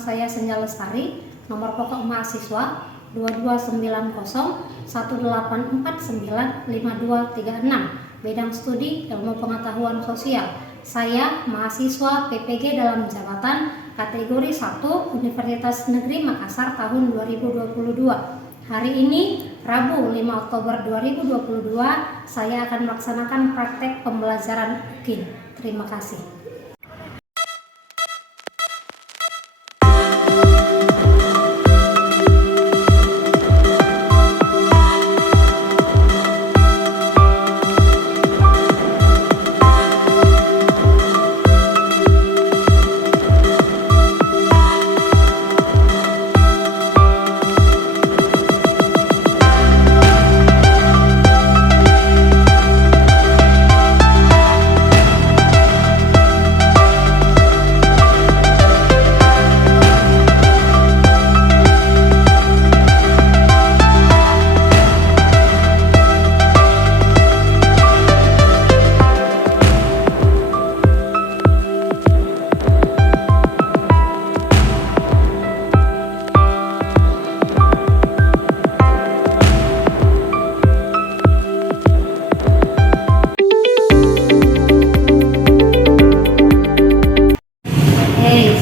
saya Senja Lestari, nomor pokok mahasiswa 229018495236, bidang studi Ilmu Pengetahuan Sosial. Saya mahasiswa PPG dalam jabatan kategori 1 Universitas Negeri Makassar tahun 2022. Hari ini Rabu 5 Oktober 2022 saya akan melaksanakan praktek pembelajaran UKIN. Terima kasih.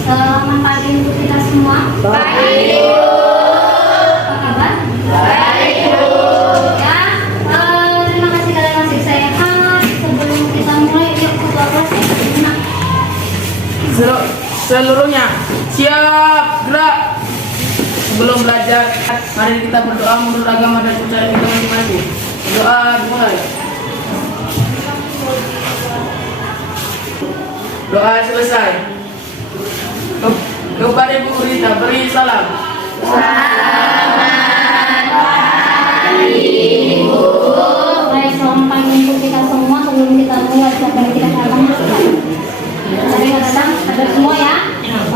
Selamat pagi untuk kita semua. Baik. Apa kabar? Baik. Ya, terima kasih kalian masih sehat. Sebelum kita mulai, yuk ketua kelas ya. Seluruhnya siap gerak. Sebelum belajar, mari kita berdoa menurut agama dan percaya kita masing-masing. Doa dimulai. Doa selesai. Kepada Ibu Rita beri salam. Selamat pagi Ibu. Baik, selamat pagi untuk kita semua. Sebelum kita mulai, siapa yang kita datang? Hari ini datang, hadir semua ya.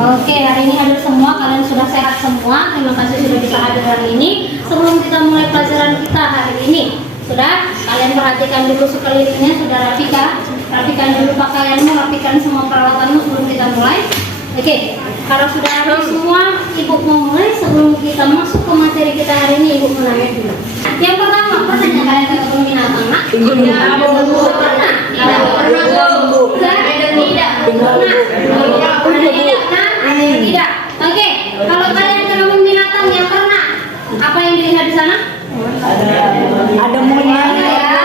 Oke, hari ini hadir semua. Kalian sudah sehat semua. Terima kasih sudah bisa hadir hari ini. Sebelum kita mulai pelajaran kita hari ini, sudah kalian perhatikan dulu sekelilingnya, sudah rapikan. Rapikan dulu pakaianmu, rapikan semua peralatanmu sebelum kita mulai. Oke, kalau sudah rapi semua, Ibu mau mulai. Sebelum kita masuk ke materi kita hari ini, Ibu menanya dulu. Yang pertama, pernah kalian ke kebun binatang, Nak? Ya, pernah. Tidak pernah. Tidak pernah. Tidak. Oke, kalau kalian ke kebun binatang yang pernah, apa yang dilihat di sana? Ada monyet ya.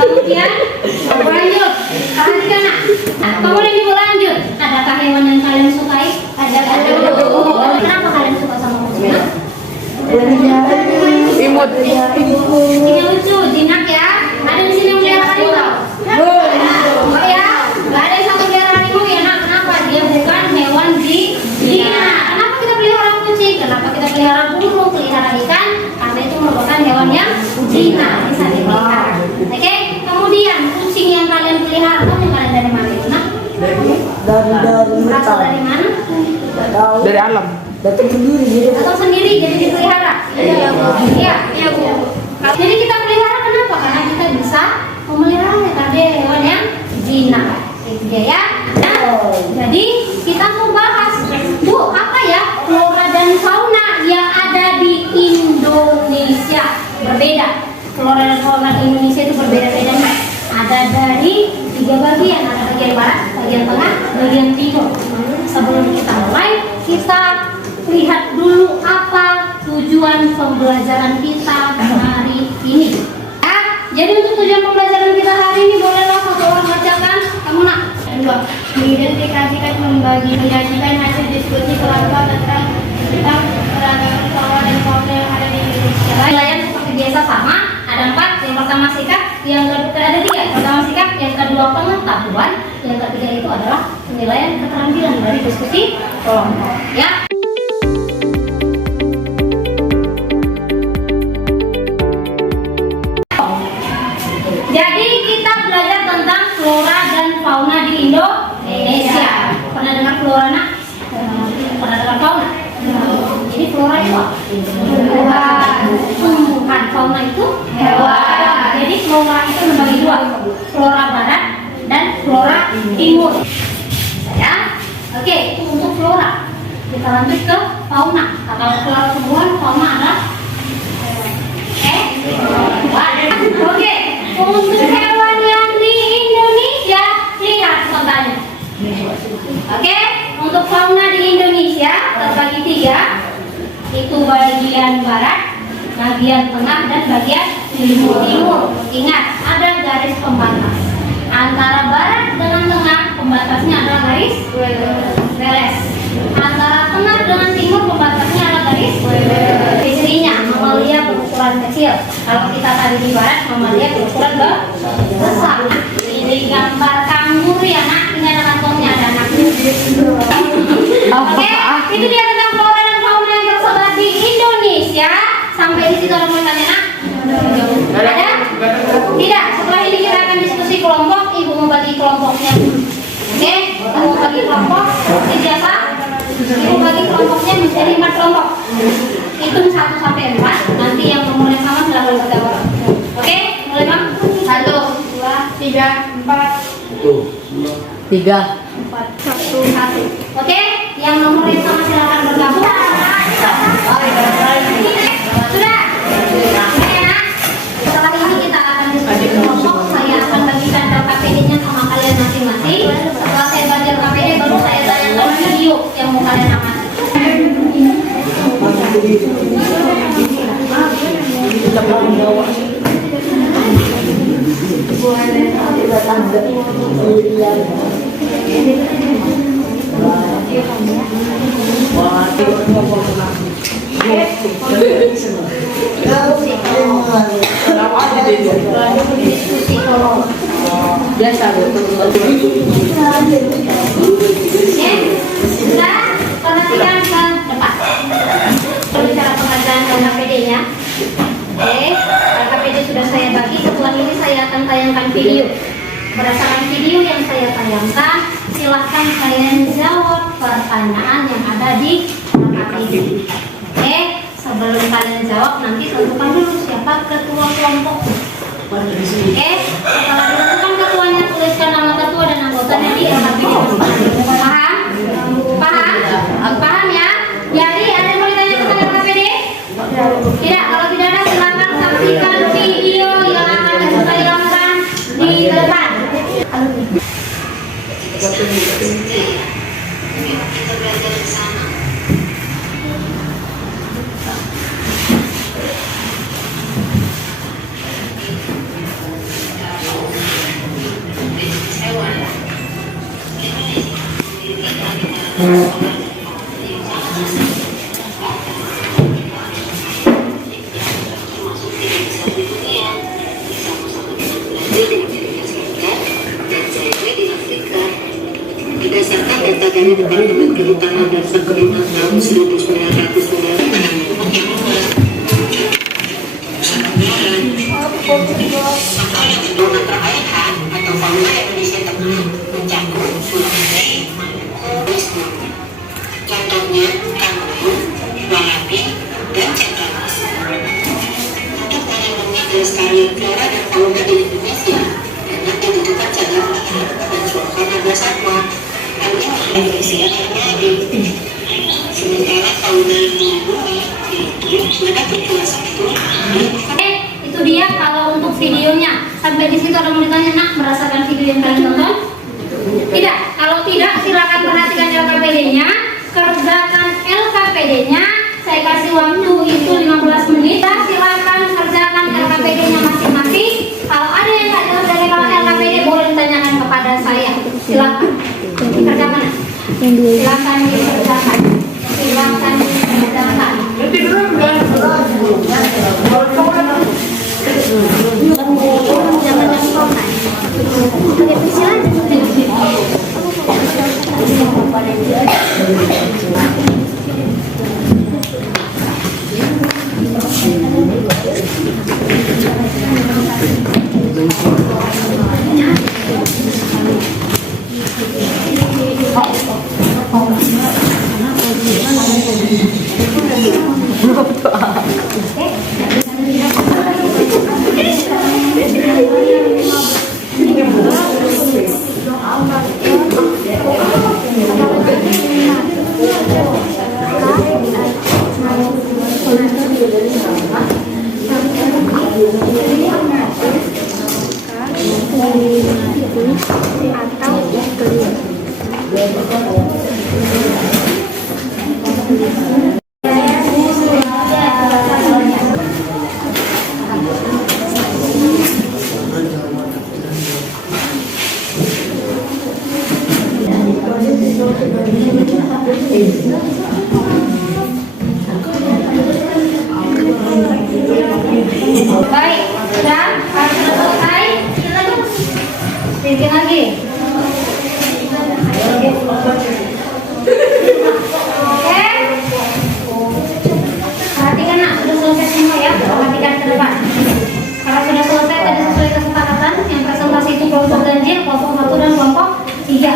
Kemudian lanjut, perhatikan Nak. Kemudian Ibu lanjut. Adakah hewan yang kalian sukai? Ada. Kenapa kalian suka sama kucing? Imut. Ini lucu, jinak ya. Ada di sini yang melihara harimau? Oh ya, nggak ada yang sama melihara harimau ya Nak. Kenapa? Dia bukan hewan jinak. Kenapa kita pelihara kucing? Kenapa kita pelihara burung, pelihara ikan? Karena itu merupakan hewan yang jinak, bisa dipelihara. Oke, kemudian kucing yang kalian pelihara tahu yang kalian dari mana itu Nak? Berasal dari mana? Dari alam. datang sendiri jadi dipelihara. Iya Bu. Jadi kita pelihara kenapa? Karena kita bisa memeliharanya karena dia hewan yang jinak. Itu dia ya. Nah, jadi kita mau bahas Bu, apa ya flora dan fauna yang ada di Indonesia. Berbeda. Flora dan fauna di Indonesia itu berbeda-beda nih. Ada dari 3 bagian, ada bagian barat, bagian tengah, bagian timur. Sebelum kita mulai, kita lihat dulu apa tujuan pembelajaran kita hari ini. Jadi untuk tujuan pembelajaran kita hari ini, bolehlah satu orang bacakan. Kamu Nak? 2. Mengidentifikasikan, mengidentifikasikan hasil diskusi kelompok tentang keragaman flora dan fauna yang ada di Indonesia. Penilaian seperti biasa sama, ada 4. Yang pertama sikap, yang kedua ada 3. Yang pertama sikap, yang kedua pengetahuan, yang ketiga itu adalah penilaian keterampilan dari diskusi kelompok. Ya. Jadi kita belajar tentang flora dan fauna di Indonesia. Pernah dengar flora Nak? Pernah dengar fauna? Jadi flora itu apa? Tumbuhan, fauna itu hewan. Jadi flora itu membagi 2, flora barat dan flora timur. Ya. Oke, itu untuk flora. Kita lanjut ke fauna. Kalau flora tumbuhan, fauna ada Oke, untuk hewan yang di Indonesia, lihat contohnya. Oke, untuk fauna di Indonesia terbagi 3, itu bagian barat, bagian tengah, dan bagian timur. Ingat, ada garis pembatas antara barat dengan tengah. Pembatasnya adalah garis beres. Antara tengah dengan timur pembatasnya adalah garis cirinya. Mamalia berukuran kecil. Kalau kita tadi di barat, mamalia berukuran besar. Ini gambar kanguru ya nak. Ini ada kantongnya, ada anaknya. Oke, itu dia tentang flora dan fauna yang tersebar di Indonesia. Sampai di situ ada mau tanya nak? Ada? Tidak. Setelah ini kita akan diskusi kelompok. Ibu membagi kelompoknya. Oke, kita mau bagi kelompok seperti biasa. Ibu bagi kelompoknya menjadi 4 kelompok. Hitung 1 sampai 4. Nanti yang nomor yang sama silahkan bergabung. Oke, mulai bang. 1, 2, 3, 4. 3. 4, 1. Oke, yang nomor yang sama silahkan bergabung. Sudah. Oke nak. Setelah ini kita akan diskusi kelompok. Saya akan bagikan LKPD-nya sama kalian masing-masing. Setelah saya baca LKPD, baru saya tanyakan video yang mau kalian amati. Biasa Sudah, perhatikan ke depan. Cara pengerjaan LKPD-nya. Oke, LKPD sudah saya bagi. Setelah ini saya akan tayangkan video. Berdasarkan video yang saya tayangkan, silahkan kalian jawab pertanyaan yang ada di LKPD. Oke, sebelum kalian jawab, nanti tentukan dulu siapa ketua kelompok. Oke, setelah ditentukan ketuanya, tuliskan nama ketua dan anggotanya di LKPD. Paham? Paham? Paham ya? Jadi ada yang mau ditanya tentang LKPD? Tidak, kalau tidak ada silakan saksikan video yang akan ditayangkan di depan. Berdasarkan data dari Departemen Kehutanan dan Perkebunan tahun 1990, perairan atau fauna Indonesia mencakup Sulawesi, Wisnu. Contohnya kanguru, wallaby, dan cendrawasih. Untuk melindungi kelestarian flora dan fauna di Indonesia dengan kedudukan cagar budaya dan suasana satwa, Indonesia terjadi. Sementara fauna yang dilindungi yaitu mana tertua satu. Itu dia kalau untuk videonya. Sampai di situ ada mau ditanya nak berdasarkan video yang kalian tonton? Tidak. Kalau tidak, silakan perhatikan LKPD-nya, kerjakan LKPD-nya. Saya kasih waktu itu 15 menit. Silakan kerjakan LKPD-nya masing-masing. Kalau ada yang tak jelas dari LKPD boleh ditanyakan kepada saya. Silakan. Dikerjakan. Silakan dikerjakan. Silakan dikerjakan. Baik, sudah? Kalau sudah selesai, kita bikin lagi. Oke. Perhatikan nak, sudah selesai semua ya. Perhatikan ke depan. Kalau sudah selesai tadi sesuai kesepakatan, yang presentasi itu kelompok ganjil, kelompok 1 dan kelompok 3.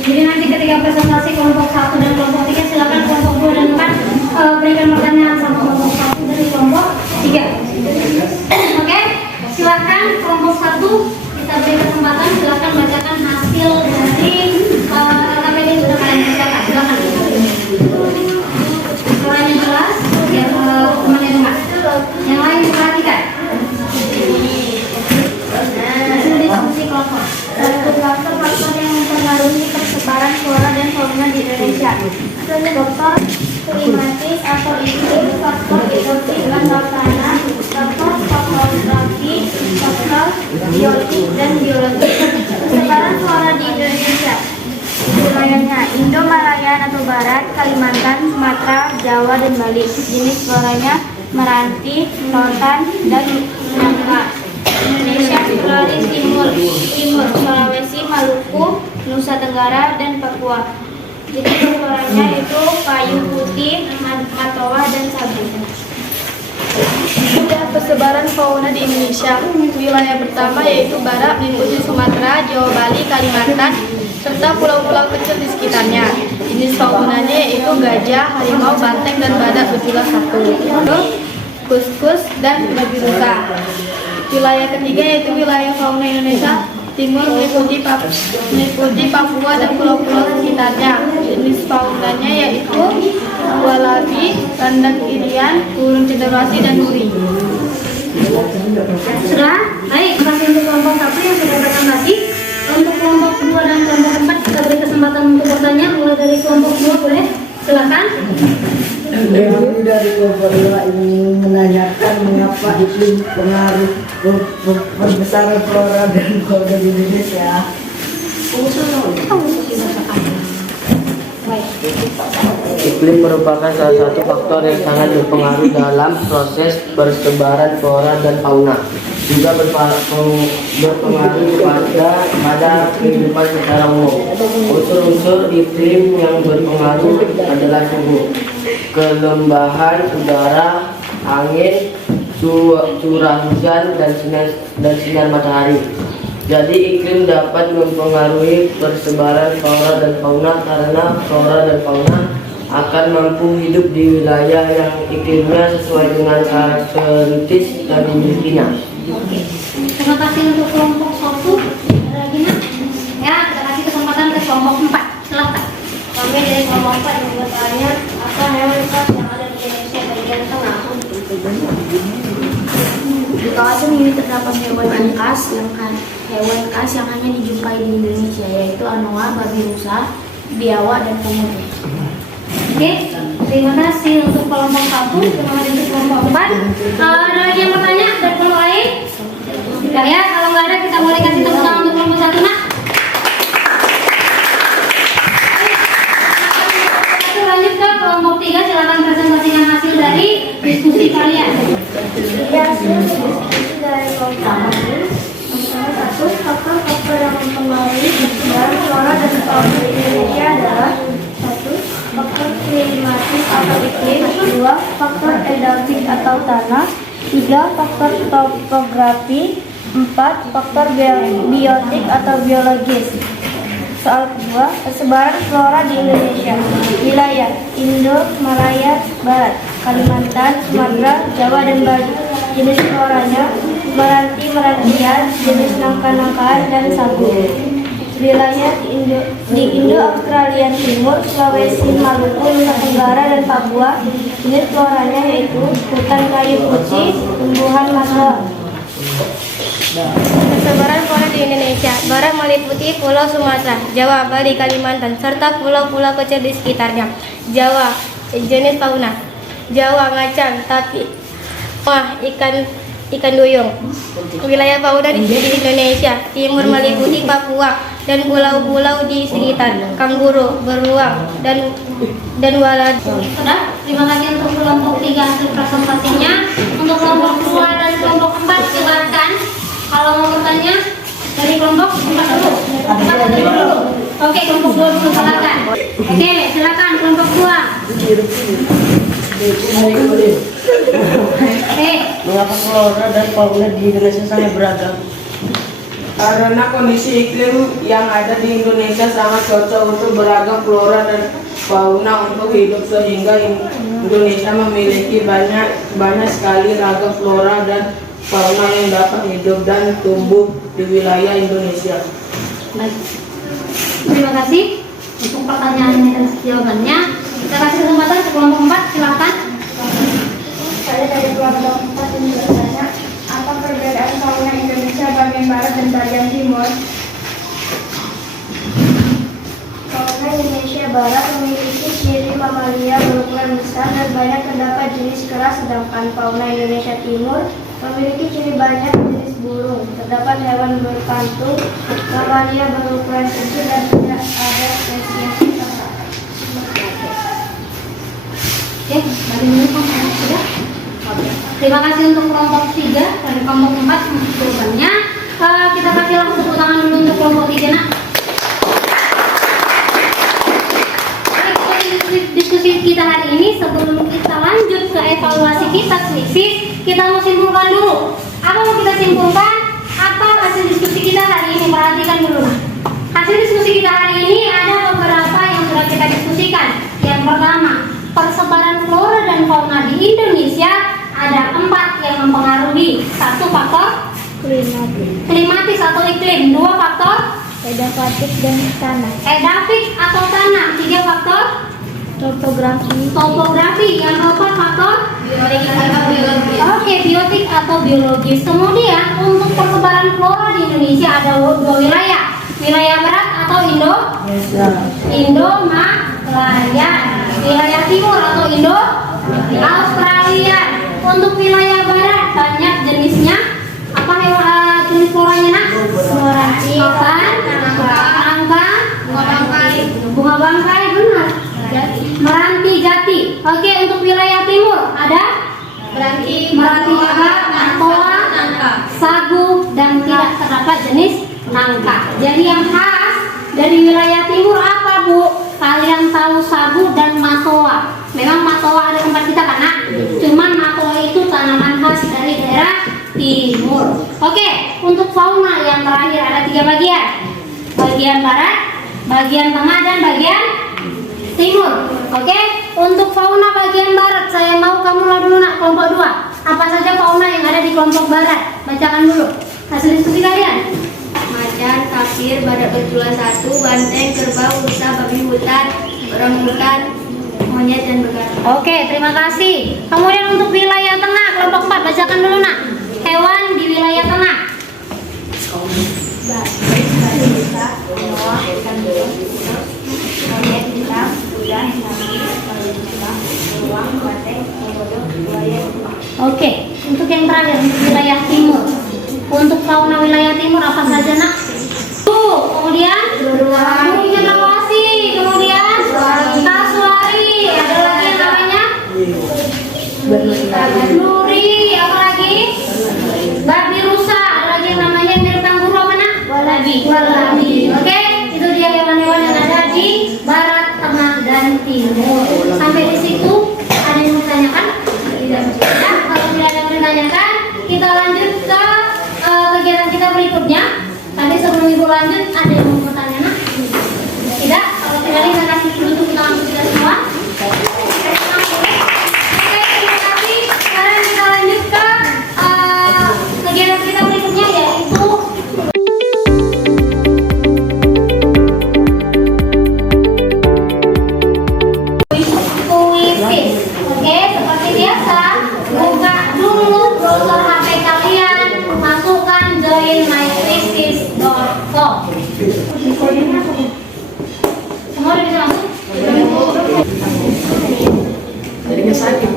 Jadi nanti ketika presentasi kelompok 1 dan kelompok 3, silakan kelompok 2 dan 4 berikan pertanyaan sama kelompok 1 dari kelompok 3. Oke, silakan kelompok 1 kita beri kesempatan, silakan bacakan hasil dari KPD yang sudah kalian bacakan. Silakan. Suaranya jelas, biar temannya dengar. Yang lain diperhatikan. Hasil diskusi kelompok. Faktor yang mempengaruhi persebaran flora dan fauna di Indonesia. Faktor klimatis atau iklim, faktor hidrologi dan tanah, faktor topografi, faktor biotik dan biologi. Persebaran flora di Indonesia. Wilayahnya Indo-Malaya atau Barat, Kalimantan, Sumatera, Jawa dan Bali. Jenis floranya Meranti, Rotan, dan Nangka. Indonesia, Sulawesi Timur, Sulawesi, Maluku, Nusa Tenggara, dan Papua. Jenis floranya itu payung putih, matoa, dan sagu. Sudah persebaran fauna di Indonesia. Wilayah pertama yaitu Barat meliputi Sumatera, Jawa, Bali, Kalimantan, serta pulau-pulau kecil di sekitarnya. Jenis faunanya yaitu gajah, harimau, banteng, dan badak berjumlah 1. Kus-kus dan babi rusa. Wilayah ketiga yaitu wilayah fauna Indonesia Timur meliputi Papua dan pulau-pulau sekitarnya. Jenis faunanya yaitu walabi, kandang irian, burung cendrawasih, dan duri. Sudah? Baik, terima kasih untuk kelompok 1 yang sudah presentasi. Untuk kelompok 2 dan kelompok 4 kita beri kesempatan untuk bertanya. Mulai dari kelompok 2 boleh? Silakan. Kami dari kelompok 2 ingin menanyakan mengapa iklim pengaruh perbesaran flora dan fauna di Indonesia. Iklim merupakan salah satu faktor yang sangat berpengaruh dalam proses persebaran flora dan fauna. Juga berpengaruh pada kehidupan secara umum. Unsur-unsur iklim yang berpengaruh adalah suhu, kelembahan udara, angin, curah hujan, dan sinar matahari. Jadi iklim dapat mempengaruhi persebaran flora dan fauna karena flora dan fauna akan mampu hidup di wilayah yang iklimnya sesuai dengan karakteristik yang dimilikinya. Oke. Terima kasih untuk kelompok 1. Ada lagi nak? Ya, kita kasih kesempatan ke kelompok 4. Silakan. Kami dari kelompok 4 yang bertanya apa hewan khas yang ada di Indonesia bagian tengah. Di kawasan ini terdapat hewan khas yang hanya dijumpai di Indonesia, yaitu anoa, babi rusa, biawak, dan komodo. Oke, terima kasih untuk kelompok 1. Terima kasih untuk kelompok 4. Ada lagi yang bertanya dari kelompok lain? Tidak ya, kalau nggak ada kita boleh kasih tepuk tangan untuk kelompok 1 nak. Oke, lanjut ke kelompok 3. Silakan presentasikan hasil dari diskusi kalian. Hasil diskusi dari kelompok ini, satu faktor yang mempengaruhi persebaran flora dan fauna di Indonesia adalah 1. Faktor klimatis atau iklim, 2. Faktor edafik atau tanah, 3. Faktor topografi, 4. Faktor biotik atau biologis. Soal kedua, persebaran flora di Indonesia. Wilayah Indo-Malaya Barat, Kalimantan, Sumatera, Jawa, dan Bali. Jenis floranya merantian, jenis nangka-nangkaan, dan sagu. Wilayah di Indo-Australia Timur, Sulawesi, Maluku, Nusa Tenggara, dan Papua. Jenis floranya yaitu hutan kayu putih, tumbuhan mangga. Persebaran flora di Indonesia. Barat meliputi Pulau Sumatera, Jawa, Bali, Kalimantan, serta pulau-pulau kecil di sekitarnya. Jawa, jenis fauna. Jawa, macan, tapi ikan ikan duyung. Wilayah fauna di Indonesia, timur meliputi Papua dan pulau-pulau di sekitar, kanguru, beruang, dan walat. Sudah, terima kasih untuk kelompok 3 hasil presentasinya. Untuk kelompok 2 dan kelompok 4 silakan. Kalau mau bertanya dari kelompok 4 dulu. 4 dulu. Oke, kelompok 2 dulu silakan. Oke, silakan kelompok 2. Mengapa flora dan fauna di Indonesia sangat beragam? Karena kondisi iklim yang ada di Indonesia sangat cocok untuk beragam flora dan fauna untuk hidup, sehingga Indonesia memiliki banyak sekali ragam flora dan fauna yang dapat hidup dan tumbuh di wilayah Indonesia. Baik. Terima kasih untuk pertanyaannya dan jawabannya. Kita kasih kesempatan ke kelompok 4, silakan. Saya dari kelompok 4 ini bertanya, apa perbedaan fauna Indonesia bagian barat dan bagian timur? Fauna Indonesia barat memiliki ciri mamalia berukuran besar dan banyak terdapat jenis kera, sedangkan fauna Indonesia timur memiliki ciri banyak jenis burung. Terdapat hewan berkantung, mamalia berukuran kecil dan tidak ada spesies tertentu. Oke, bagi dulu kelompok sudah. Terima kasih untuk kelompok 3 dari kelompok 4 untuk jawabannya. Kita kasih langsung tepuk tangan dulu untuk kelompok 3 nak. Diskusi kita hari ini, sebelum kita lanjut ke evaluasi kita slisis, kita mau simpulkan dulu. Apa mau kita simpulkan? Apa hasil diskusi kita hari ini? Perhatikan dulu nak. Hasil diskusi kita hari ini ada beberapa yang sudah kita diskusikan. Yang pertama, persebaran flora dan fauna di Indonesia ada 4 yang mempengaruhi. 1 faktor klimatis atau iklim, 2 faktor Edafik dan tanah. edafik atau tanah, 3 faktor topografi, yang 4 faktor biotik atau biologis. Kemudian untuk persebaran flora di Indonesia ada 2 wilayah barat atau Indo-Malaya, wilayah timur atau Australia. Untuk wilayah barat banyak jenisnya. Apa jenis floranya nak? Ikan, angka, bunga bangkai, benar. Meranti jati. Oke, untuk wilayah timur ada meranti jaga, matoa, sagu, dan tidak terdapat jenis nangka. Jadi yang khas dari wilayah timur apa Bu? Kalian tahu sagu dan matoa. Memang matoa ada tempat kita kan nak? Cuman matoa itu tanaman khas dari daerah timur. Oke, untuk fauna yang terakhir ada 3 bagian. Bagian barat, bagian tengah, dan bagian timur. Oke, untuk fauna bagian barat saya mau kamu dulu nak, kelompok 2. Apa saja fauna yang ada di kelompok barat? Bacakan dulu hasil diskusi kalian. Macan, tapir, badak bertulang 1, banteng, kerbau, rusa, babi hutan, orangutan, monyet, dan begal. Oke, terima kasih. Kemudian untuk wilayah tengah, kelompok 4, bacakan dulu nak. Hewan di wilayah tengah. Oke, untuk yang terakhir wilayah timur. Untuk fauna wilayah timur apa saja nak? Kemudian burung cendrawasih, kemudian kasuari, ada lagi yang namanya nuri, apa lagi? Babi rusa, ada lagi yang namanya mirip kanguru apa nak? Walabi. Oke, itu dia hewan-hewan yang ada di barat, tengah, dan timur. Sampai di situ ada yang bertanyakan? Tidak. Kalau tidak ada yang bertanyakan, kita lanjut ke kegiatan kita berikutnya. Tadi sebelum ibu lanjut, ada yang mau bertanya nak? Tidak? Kalau tidak, kita kasih dulu tepuk tangan untuk kita semua. Oke, terima kasih. Sekarang kita lanjut ke kegiatan kita berikutnya, yaitu kuisis. Oke, seperti biasa, buka dulu browser HP kalian, masukkan joinmyquizis.com. Semua udah bisa masuk? Jadinya sakit.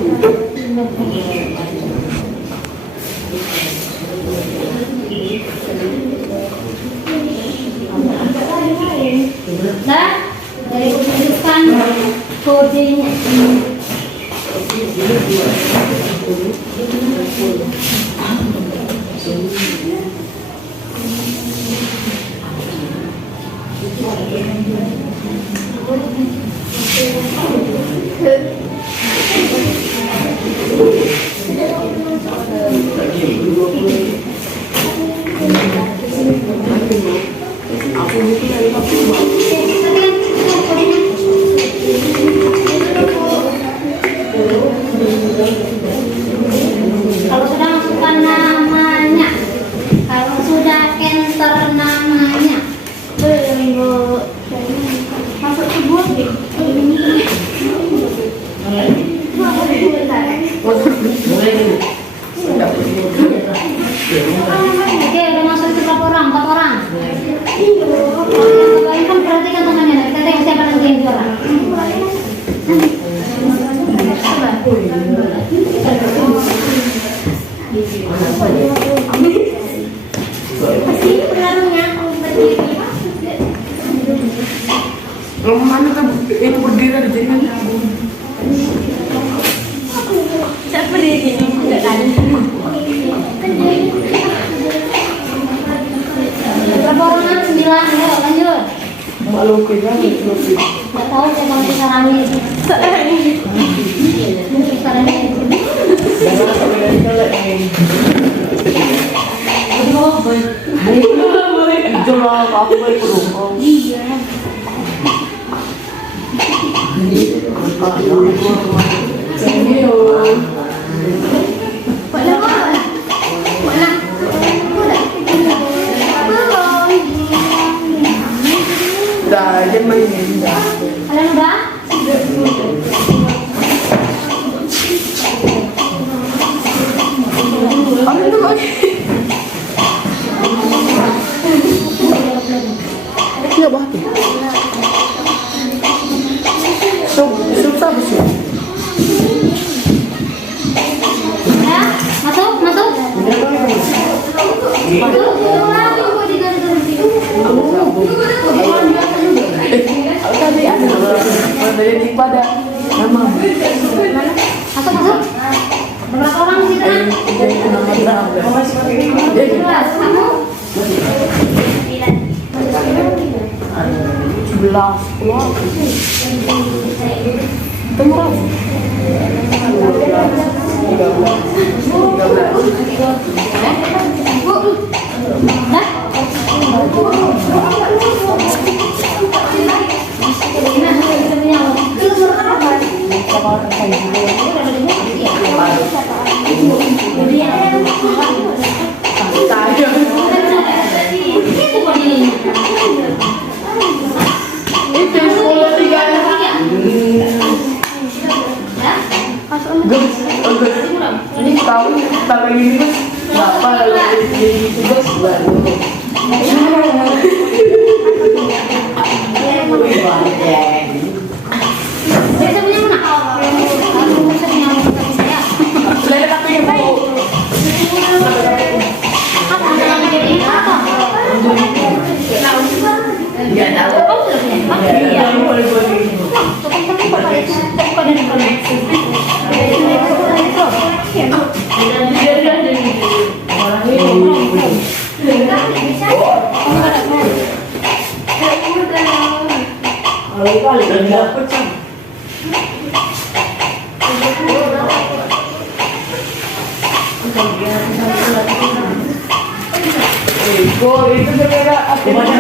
jadinya. Kalau sudah masukkan namanya, kalau sudah enter namanya, masuk ke buat Oke, udah masuk itu berapa orang? 4 orang. Kalau yang kebalikan perhatikan temannya. Kita tengok siapa nanti yang juara. Mana kan itu berdiri di sini. Saya berdiri enggak ada. Berapa orang? 9. Ayo lanjut. Malu kita, Nggak tahu saya kalau disarani. Disarani. dah dia main dah. Kalian udah? Iya bah. Susah betul. Ya, masuk. Tadi ada dari pada nama. Masuk. Berapa orang di sana? 11. Kamu? Ini tahun ini berapa lagi tugas baru. Saya punya mana? Aku punya saya. Selain apa yang mau? Apa yang jadi apa? Ya tahu. Kamu sudah punya? Iya, boleh. Itu berbeda apa?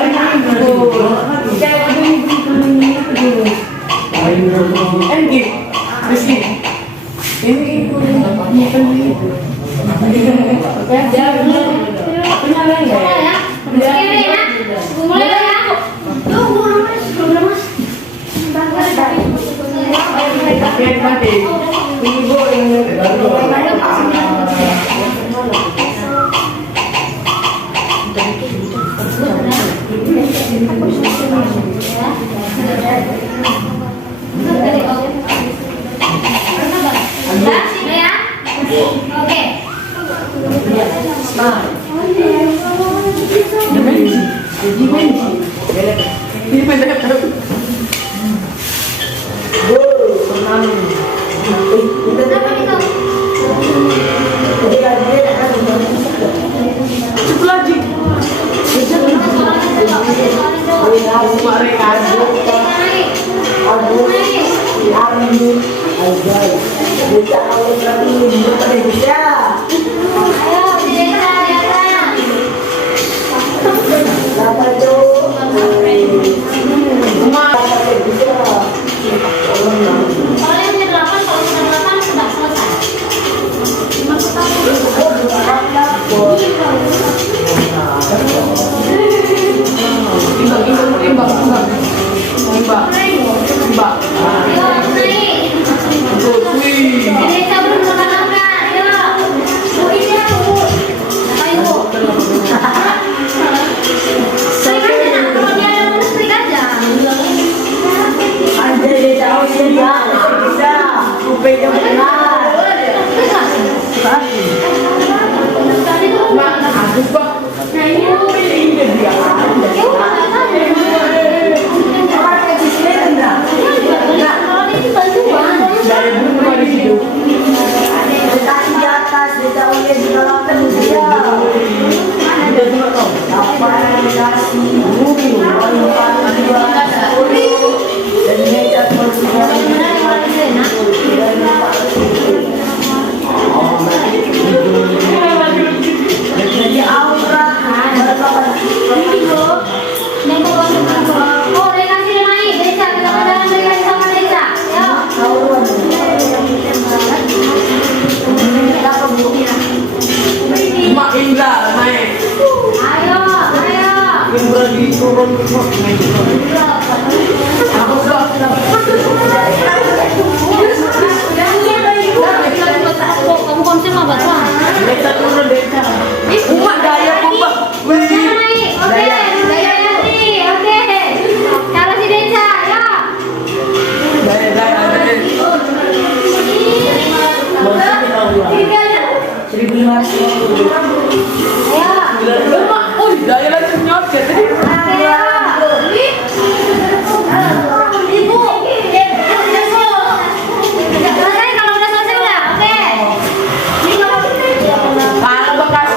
Kenapa gitu? Kalau yang punya 8, kalau sudah 8 sudah selesai. Ayo, naik. Jadi cabut makan apa? Ayo. Bu ini aku. Apa ibu? Strik aja nak. Kalau dia ada lulus strik aja. Nah ini bu. Ya udah nggak tahu. Kalau ini bantuan. Oh, dia kasih dia main. Desa, kita pacaran dari kasih sama Desa. Ayo. Mak Indra naik. Ayo, ayo. Yang berani turun Kamu konsen mah batuan. Desa turun desa. Umat daya kumbang. Naik. Oke, daya nanti. Oke. Kalau si Desa, ayo. Daya ada. 1.500. Ayo. Oh, daya lagi nyot ya. Ibu. Selesai kalau udah selesai udah. Oke. Kalau bekas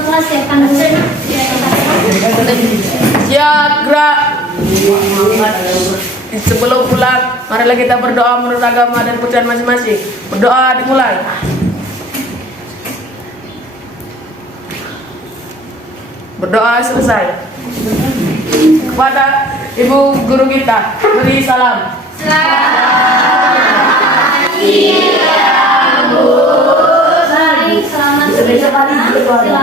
kelas siapkan dulu. Siap, gerak. Sebelum pulang, marilah kita berdoa menurut agama dan kepercayaan masing-masing. Berdoa dimulai. Berdoa selesai. Kepada Ibu Guru kita, beri salam. Baik, selamat siang.